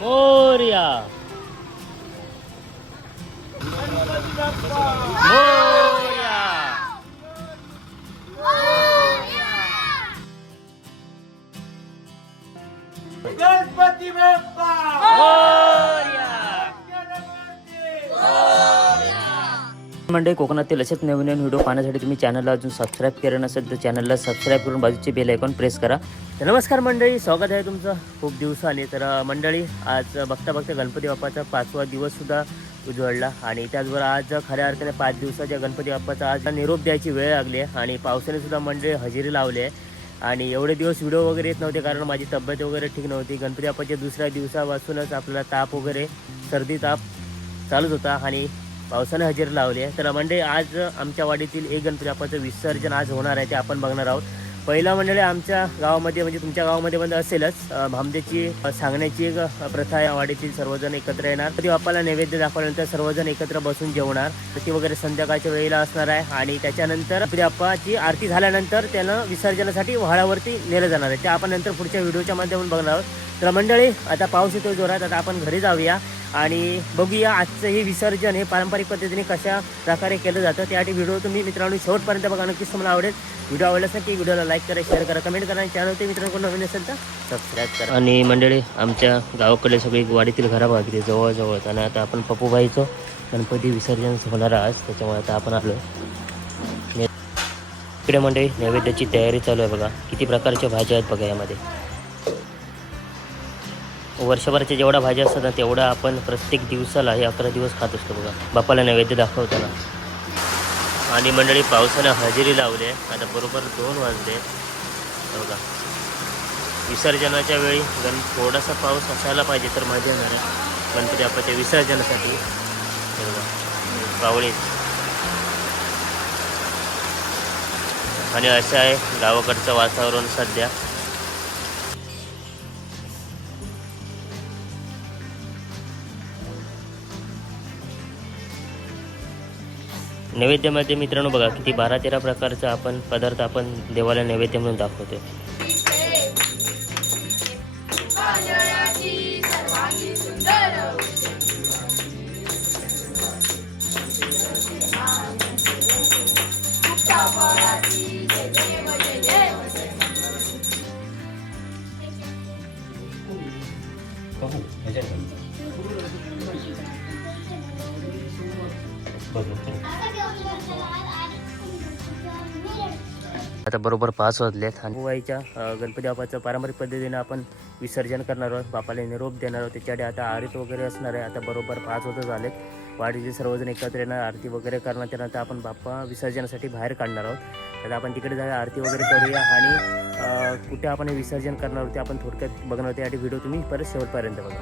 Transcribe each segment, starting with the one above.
मोर्या मोर्या गणपती बाप्पा मोरया. मंडळी कोकणातील असेच नवीन नवीन व्हिडिओ पाहण्यासाठी तुम्ही चॅनलला अजून सबस्क्राईब केलं नसेल तर चॅनलला सबस्क्राईब करून बाजूचे बेल आयकॉन प्रेस करा. तर नमस्कार मंडळी स्वागत आहे तुमचं खूप दिवसाने. तर मंडळी आज बघता बघता गणपती बाप्पाचा पाचवा दिवससुद्धा उजळला आणि त्याचबरोबर आज खऱ्या अर्थाने पाच दिवसाच्या गणपती बाप्पाचा आज निरोप द्यायची वेळ लागली आहे आणि पावसाने सुद्धा मंडळी हजेरी लावली आहे. आणि एवढे दिवस व्हिडिओ वगैरे येत नव्हते कारण माझी तब्येत वगैरे ठीक नव्हती. गणपती बाप्पाच्या दुसऱ्या दिवसापासूनच आपल्याला ताप वगैरे सर्दी ताप चालूच होता आणि पावसाने हजेरी लावली आहे. तर म्हणजे आज आमच्या वाडीतील एक गणपती बाप्पाचं विसर्जन आज होणार आहे ते आपण बघणार आहोत. पहिला मंडळी आमच्या गावामध्ये म्हणजे तुमच्या गावामध्ये पण असेलच. भामदेची सांगण्याची एक प्रथा या वाडीतील सर्वजण एकत्र येणार. गणपती बाप्पाला नैवेद्य दाखवल्यानंतर सर्वजण एकत्र बसून जेवणार. ती वगैरे संध्याकाळच्या वेळेला असणार आहे आणि त्याच्यानंतर गणपती बाप्पाची आरती झाल्यानंतर त्यानं विसर्जनासाठी व्हाळावरती नेलं जाणार आहे. ते आपण नंतर पुढच्या व्हिडिओच्या माध्यमातून बघणार आहोत. तर मंडळी आता पाऊस येतो जोरात. आता आपण घरी जाऊया. आणि बघूया आजचं हे विसर्जन हे पारंपरिक पद्धतीने कशा प्रकारे केलं जातं त्यासाठी व्हिडिओ तुम्ही मित्रांनो शेवटपर्यंत बघा नक्कीच तुम्हाला आवडेल. व्हिडिओ आवडल्यास नक्की व्हिडिओला लाईक करा शेअर करा कमेंट करा आणि चॅनल ते मित्रांनो नवीन असेल तर सबस्क्राईब करा. आणि मंडळी आमच्या गावाकडे सगळी वाडीतील घरा बघितली जवळजवळ. आणि आता आपण पप्पूबाईचं गणपती विसर्जन होणार आज त्याच्यामुळे आता आपण आलो इकडे मंडळी नैवेद्याची तयारी चालू आहे बघा. किती प्रकारच्या भाज्या आहेत बघा यामध्ये. वर्षभराच्या जेवढ्या भाज्या असतात ना तेवढा आपण प्रत्येक दिवसाला हे अकरा दिवस खात असतो बघा. बापाला नैवेद्य दाखवताना. आणि मंडळी पावसानं हजेरी लावली आहे. आता बरोबर दोन वाजले. बघा. विसर्जनाच्या वेळी गण थोडासा पाऊस असायला पाहिजे तर मजा येणार आहे. गणपती बाप्पाच्या विसर्जनासाठी बघा. पावळी आणि असं आहे गावाकडचं वातावरण सध्या. नैवेद्यामध्ये मित्रांनो बघा किती बारा तेरा प्रकारचा आपण पदार्थ आपण देवाला नैवेद्य म्हणून दाखवतो आता बरोबर पाच वाजलेत आणि बुवाईच्या अं, गणपती बाप्पाचं पारंपरिक पद्धतीने आपण विसर्जन करणार आहोत. बापाला निरोप देणार आहोत. त्याच्यासाठी आता आरती वगैरे असणार आहे. आता बरोबर पाच वाजत झालेत. वाडीचे सर्वजण एकत्र येणार आरती वगैरे करणार. त्यानंतर आपण बाप्पा विसर्जनासाठी बाहेर काढणार आहोत. तर आपण तिकडे जाऊया आरती वगैरे करूया आणि कुठे आपण हे विसर्जन करणार आहोत ते आपण थोडक्यात बघणार आहोत. त्यासाठी व्हिडिओ तुम्ही परत शेवटपर्यंत बघा.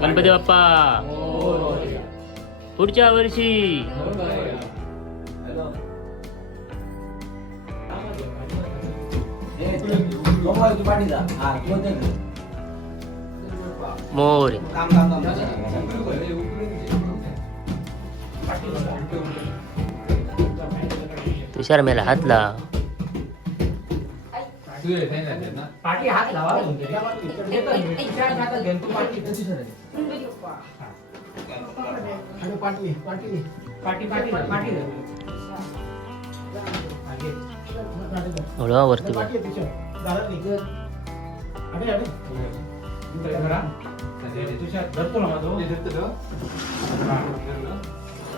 गणपती बाप्पा पुढच्या वर्षी मोर तुषार मेला हात लाव पाठी हात लावा पाठी पाठी पाठी पाठी पाठी वरती बघ.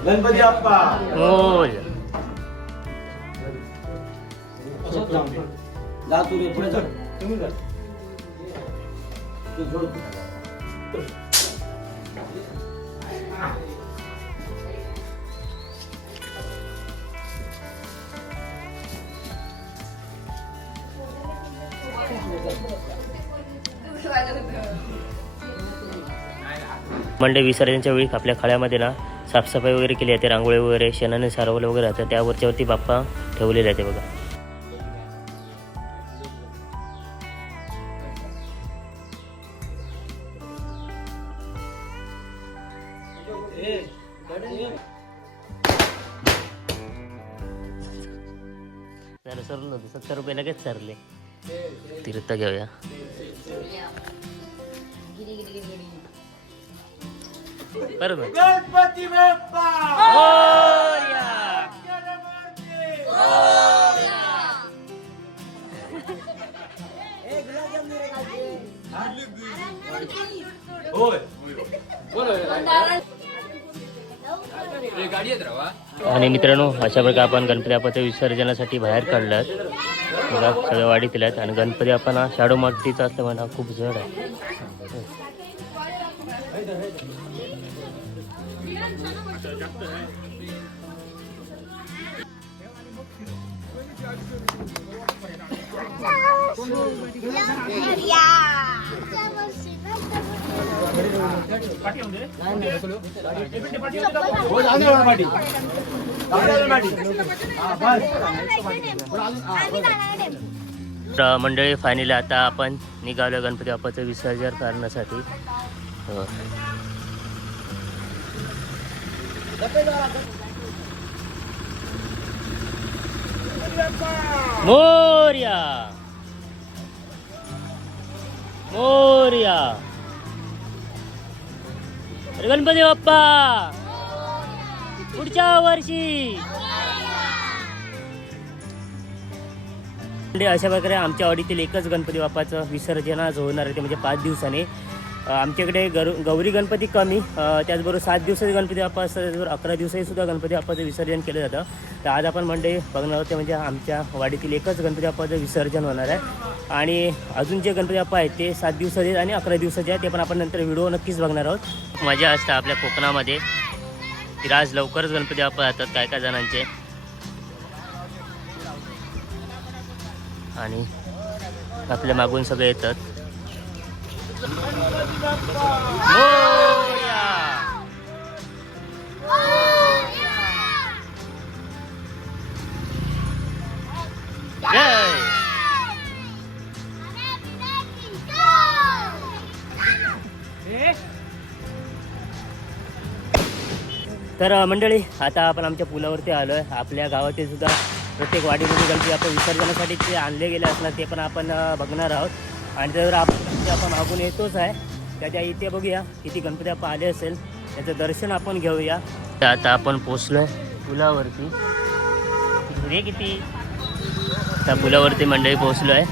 गणपती बाप्पा. मोर जा. तू रे पुढे चल मंडे विसर्जनच्या वेळी आपल्या खळ्यामध्ये ना साफसफाई वगैरे केली जाते रांगोळी वगैरे शेणाने सारवलं वगैरे राहतं त्यावरच्यावरती बाप्पा ठेवलेले आहे ते बघा. बरोबर गणपती बाप्पा मोरया! आणि मित्रांनो अशा प्रकारे आपण गणपती बाप्पाच्या विसर्जनासाठी बाहेर काढलात. सगळ्या आहेत. आणि गणपती आपण हा शाडो मातीचा असल्यामुळे हा खूप जड आहे. मंडळी फायनली आता आपण निघालो गणपती बाप्पाचं विसर्जन करण्यासाठी हो. मोर्या. मोर्या. गणपती बाप्पा. पुढच्या वर्षी. म्हणजे अशा प्रकारे आमच्या ऑडीतील एकच गणपती बाप्पाचं विसर्जन आज होणार आहे. ते म्हणजे पाच दिवसाने. आमच्याकडे गर गौरी गणपती कमी त्याचबरोबर सात दिवसाचे गणपती बाप्पा असतात त्याचबरोबर अकरा दिवसाही सुद्धा गणपती बाप्पाचं विसर्जन केलं जातं. तर आज आपण मंडळी बघणार आहोत ते म्हणजे आमच्या वाडीतील एकच गणपती बाप्पाचं विसर्जन होणार आहे. आणि अजून जे गणपती बाप्पा आहेत ते सात दिवसाचे आहेत आणि अकरा दिवसाचे आहेत ते पण आपण नंतर व्हिडिओ नक्कीच बघणार आहोत. मजा असतं आपल्या कोकणामध्ये. की आज लवकरच गणपती बाप्पा येतात काय काय जणांचे. आणि आपल्या मागून सगळे येतात. तर मंडळी आता आपण आमच्या पुलावरती आलो आहे आपल्या गावातील सुद्धा प्रत्येक वाडीमध्ये गणपती आपण विसर्जनासाठी जे आणले गेले असणार ते पण आपण बघणार आहोत. आणि जर आपण गणपती आपण मागून येतोच आहे त्याच्या इथे बघूया किती गणपती आपण आले असेल. त्याचं दर्शन आपण घेऊया. आता आपण पोचलो पुलावरती. रे किती? त्या पुलावरती मंडळी पोहोचलो आहे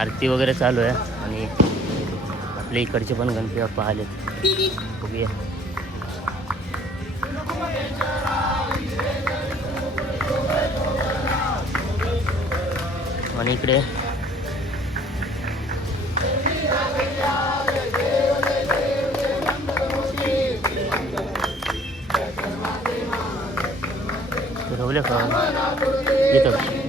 आरती वगैरे चालू आहे आणि आपल्या इकडचे पण गणपती बाप्पा आले बघूया. आणि इकडे ठरवलं येतं.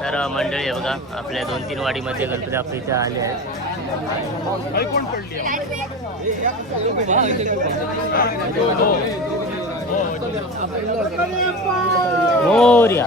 तर मंडळी आहे बघा आपल्या दोन तीन वाडीमध्ये गणपती आपल्या इथे आले आहेत. मोर्या.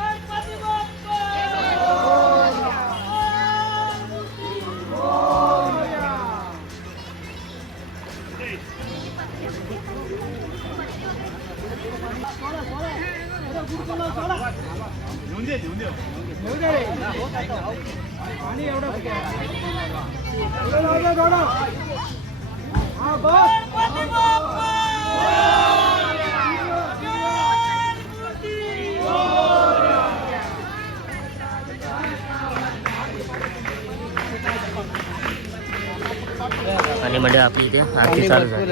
गणपती बाप्पा आणि म्हणजे आपली इथे आरती चालू झाली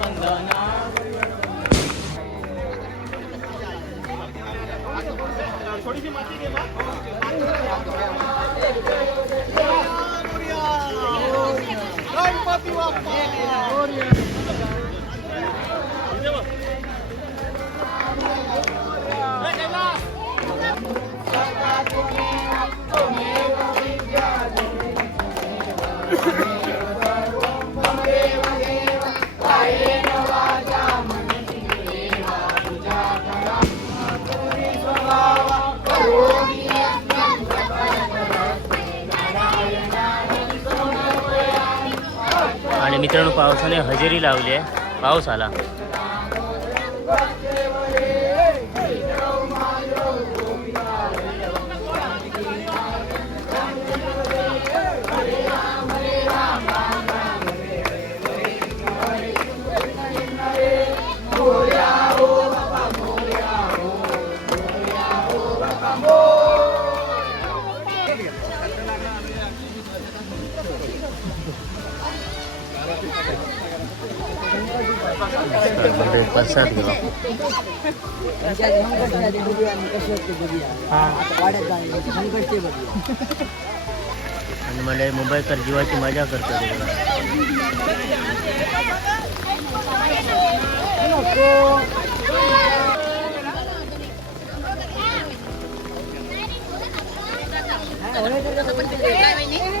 बाप्पा आणि मित्रांनो पावसाने हजेरी लावली आहे. पाऊस आला. प्रसाद घेऊ आणि मला मुंबईकर जीवाची मजा करतो. ते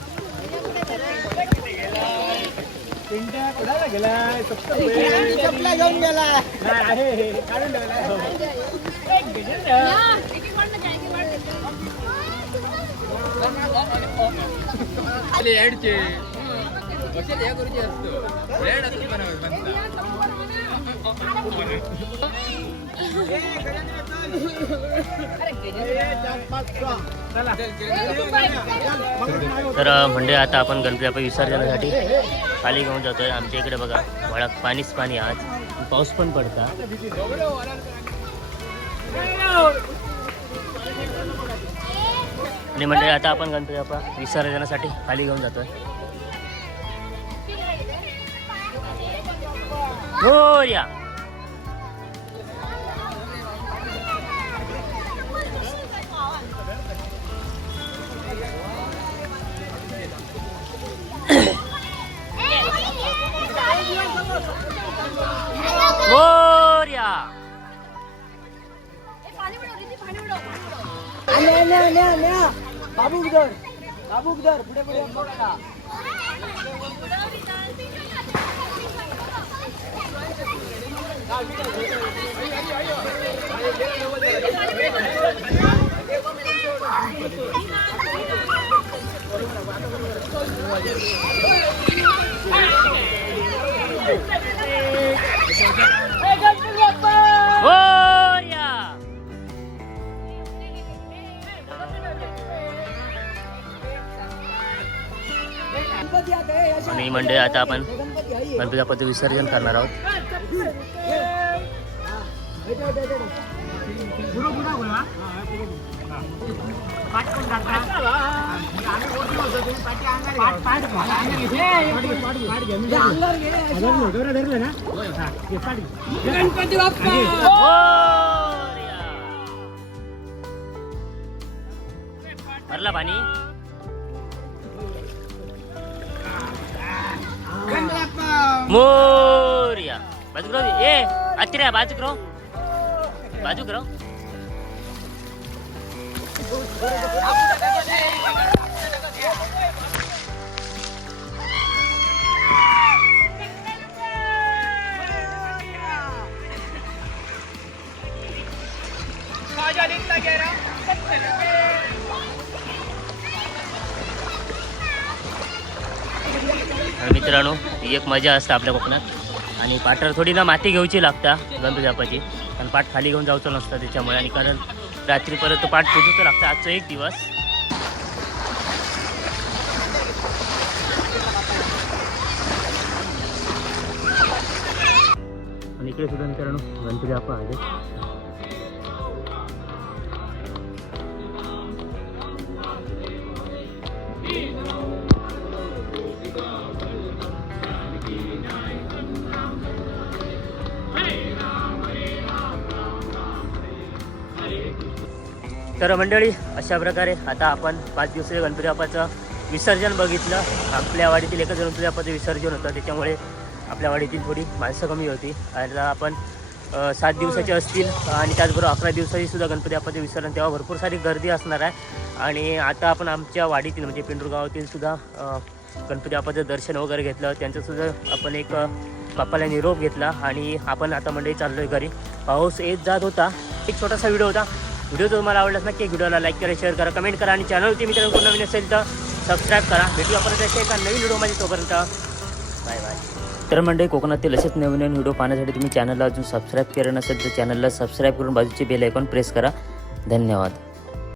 चपला घेऊन गेला आहे काढून तर म्हणजे आता आपण गणपती बाप्पा विसर्जनासाठी खाली घेऊन जातोय. आमच्या इकडे बघा वळात पाणीच पाणी आज. पाऊस पण पडता. आणि म्हणजे आता आपण गणपती बाप्पा विसर्जनासाठी खाली घेऊन जातोय हो, मोरया मोरया बाबू धर बाबू धर पुढे पुढे बघा मोरया गणपती आता हे अशा- आणि म्हणजे आता आपण गणपती आहे. गणपती बाप्पाचं विसर्जन करणार आहोत इथे, इथे, इथे. गणपती बाप्पा मोरया भरला पाणी गणपती बाप्पा मोरया बाजू करो ए अतिऱ्या बाजू करो बाजू करो आणि मित्रांनो ही एक मजा असते आपल्या कोकणात. आणि पाठर थोडी ना माती घेऊची लागता गणपती बाप्पाची कारण पाठ खाली घेऊन जाऊचं नसतं त्याच्यामुळे आणि कारण रात्री परत पाठ पुजूचं लागतं. आजचा एक दिवस. आणि इकडे सुद्धा मित्रांनो गणपती आपण आहे तर मंडळी अशा प्रकारे आता आपण पाच दिवसाच्या गणपती बाप्पाचं विसर्जन बघितलं. आपल्या वाडीतील एकच गणपती बाप्पाचं विसर्जन होतं. त्याच्यामुळे आपल्या वाडीतील थोडी माणसं कमी होती. आता आपण सात दिवसाचे असतील आणि त्याचबरोबर अकरा दिवसाची सुद्धा गणपती बाप्पाचे विसर्जन. तेव्हा भरपूर सारी गर्दी असणार आहे. आणि आता आपण आमच्या वाडीतील म्हणजे पेंडूरगावातील सुद्धा गणपती बाप्पाचं दर्शन वगैरे घेतलं. त्यांचंसुद्धा आपण एक बाप्पाला निरोप घेतला. आणि आपण आता मंडळी चाललो आहे घरी. पाऊस येत जात होता. एक छोटासा व्हिडिओ होता. व्हिडिओ जर तुम्हाला आवडलाच नक्की व्हिडिओला लाईक करा शेअर करा कमेंट करा आणि चॅनलवरती मित्रांनो कोण नवीन असेल तर सबस्क्राईब करा. भेटू आपण त्याच्या एका नवीन व्हिडिओमध्ये. तोपर्यंत बाय बाय तर मंडळी कोकणातील असेच नवीन नवीन व्हिडिओ पाहण्यासाठी तुम्ही चॅनलला अजून सबस्क्राईब केलं नसेल तर चॅनलला सबस्क्राईब करून बाजूचे बेल आयकॉन प्रेस करा. धन्यवाद.